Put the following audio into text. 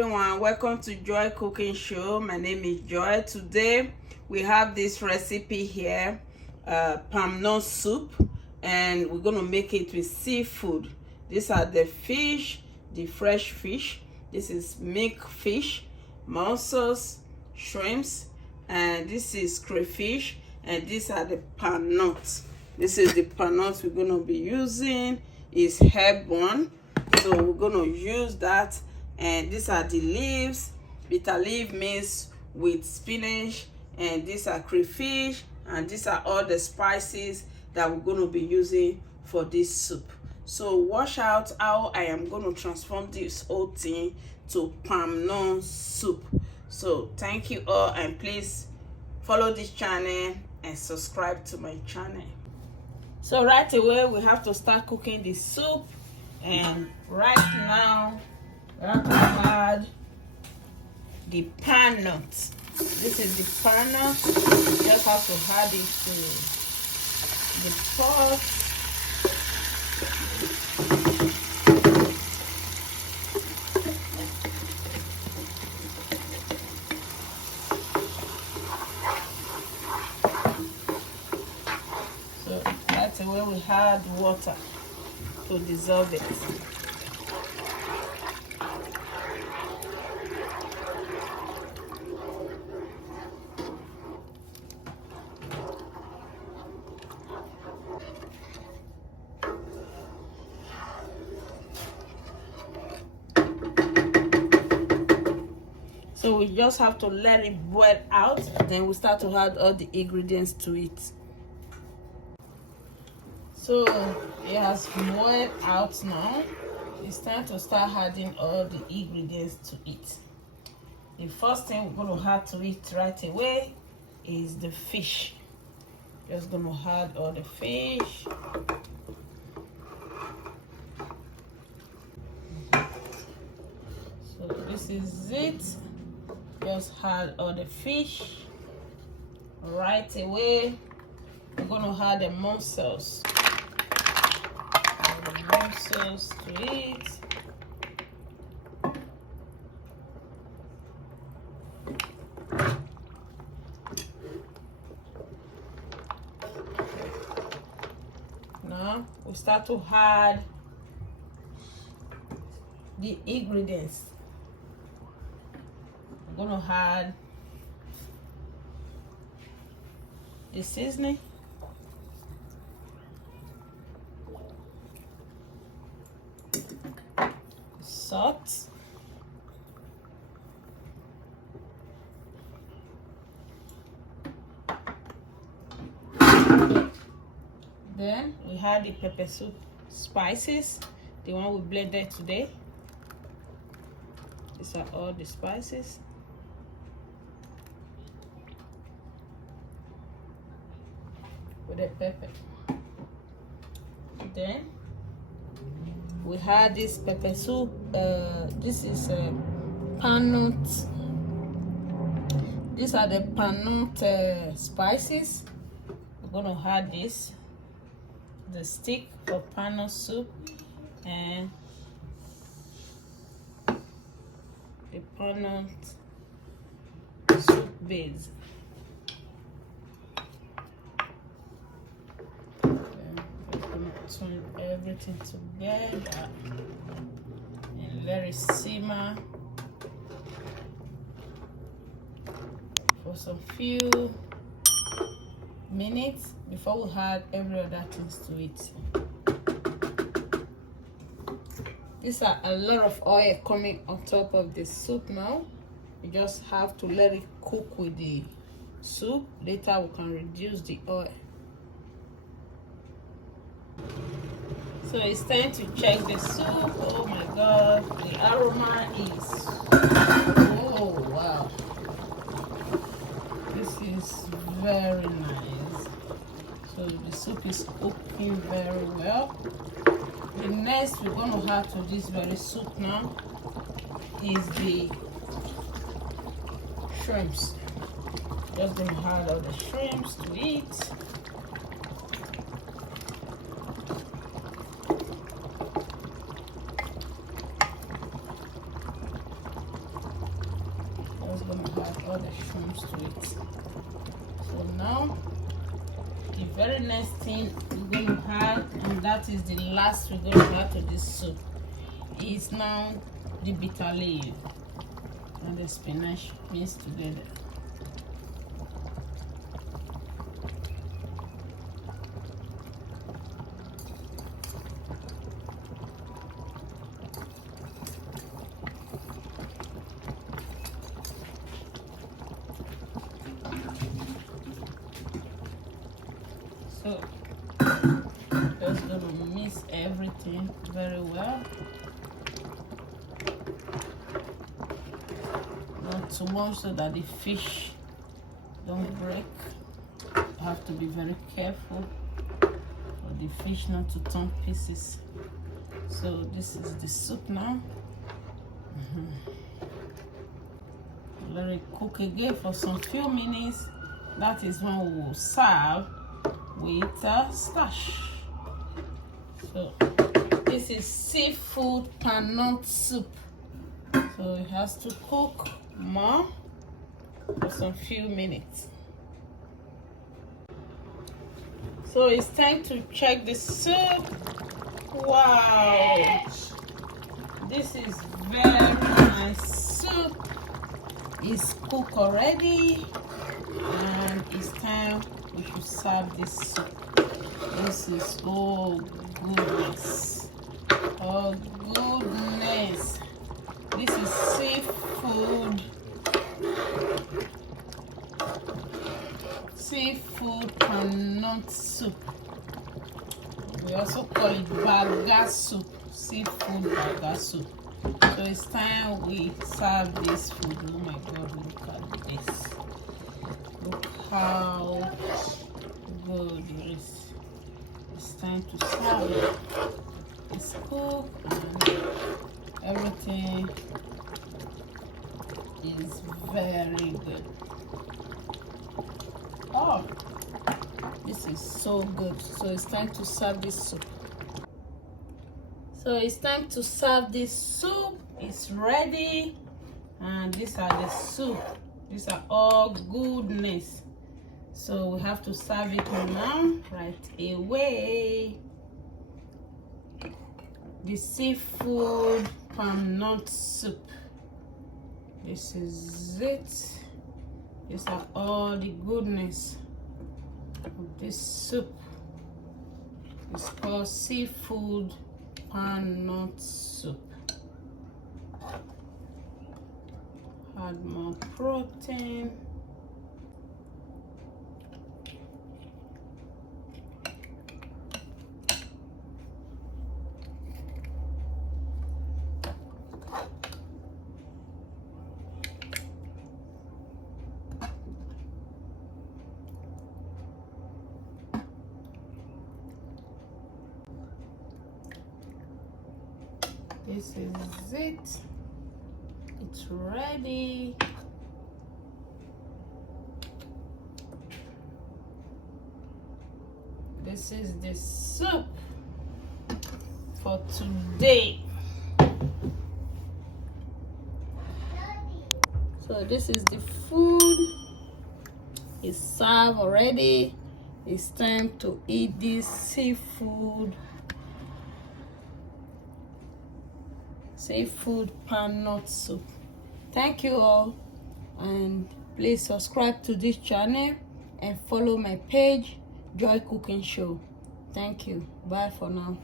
everyone, welcome to Joy Cooking Show. My name is Joy. Today we have this recipe here, palm nut soup, and we're gonna make it with seafood. These are the fish, the fresh fish. This is mink fish, mussels, shrimps, and this is crayfish, and these are the palm nuts. This is the palm nuts we're gonna be using. Is herb one, so we're gonna use that. And these are the leaves, bitter leaf mixed with spinach, and these are crayfish, and these are all the spices that we're going to be using for this soup. So watch out how I am going to transform this whole thing to palm nut soup. So thank you all, and please follow this channel and subscribe to my channel. So right away we have to start cooking the soup, and right now we have to add the palm nuts. This is the palm nuts. You just have to add it to the pot. So right away we add water to dissolve it. So we just have to let it boil out, then we start to add all the ingredients to it. So it has boiled out now. It's time to start adding all the ingredients to it. The first thing we're going to add to it right away is the fish. Just going to add all the fish. So this is it. Just add all the fish right away. We're going to add the mussels. Add the mussels to it. Now we start to add the ingredients. I'm gonna add the seasoning, salt, then we add the pepper soup spices, the one we blended today. These are all the spices. With the pepper. Then we had this pepper soup. This is palm nut. These are the palm nut spices. We're gonna add this, the stick for palm nut soup, and the palm nut soup base. Turn everything together and let it simmer for some few minutes before we add every other things to it. These are a lot of oil coming on top of the soup now. You just have to let it cook with the soup. Later we can reduce the oil. So it's time to check the soup. Oh my god, the aroma is, oh wow, this is very nice. So the soup is cooking very well. The next we're going to add to this very soup now is the shrimps. Just going to add all the shrimps to it. just gonna add all the shrimps to it. So now the very next thing we're gonna add, and that is the last we're gonna add to this soup, is now the bitter leaf and the spinach mixed together. So just gonna mix everything very well. Not too much so that the fish don't break. You have to be very careful for the fish not to turn pieces. So this is the soup now. Let it cook again for some few minutes. That is when we will serve with starch. So this is seafood pan soup. So it has to cook more for some few minutes. So it's time to check the soup. Wow, this is very nice soup. It's cooked already, and it's time we should serve this soup. This is, oh goodness, oh goodness, this is seafood pan soup. We also call it banga soup, seafood banga soup. So it's time we serve this food. Oh my god, look at this. Look how good it is. It's time to serve it. It's cooked and everything is very good. Oh, this is so good. So it's time to serve this soup. So it's time to serve this soup. It's ready, and these are the soup. These are all goodness. So we have to serve it now right away. The seafood pan soup. This is it. These are all the goodness of this soup. It's called seafood pan soup. Add more protein. This is it. It's ready. This is the soup for today. So this is the food. It's served already. It's time to eat this seafood pan soup. Thank you all, and please subscribe to this channel and follow my page, Joy Cooking Show. Thank you. Bye for now.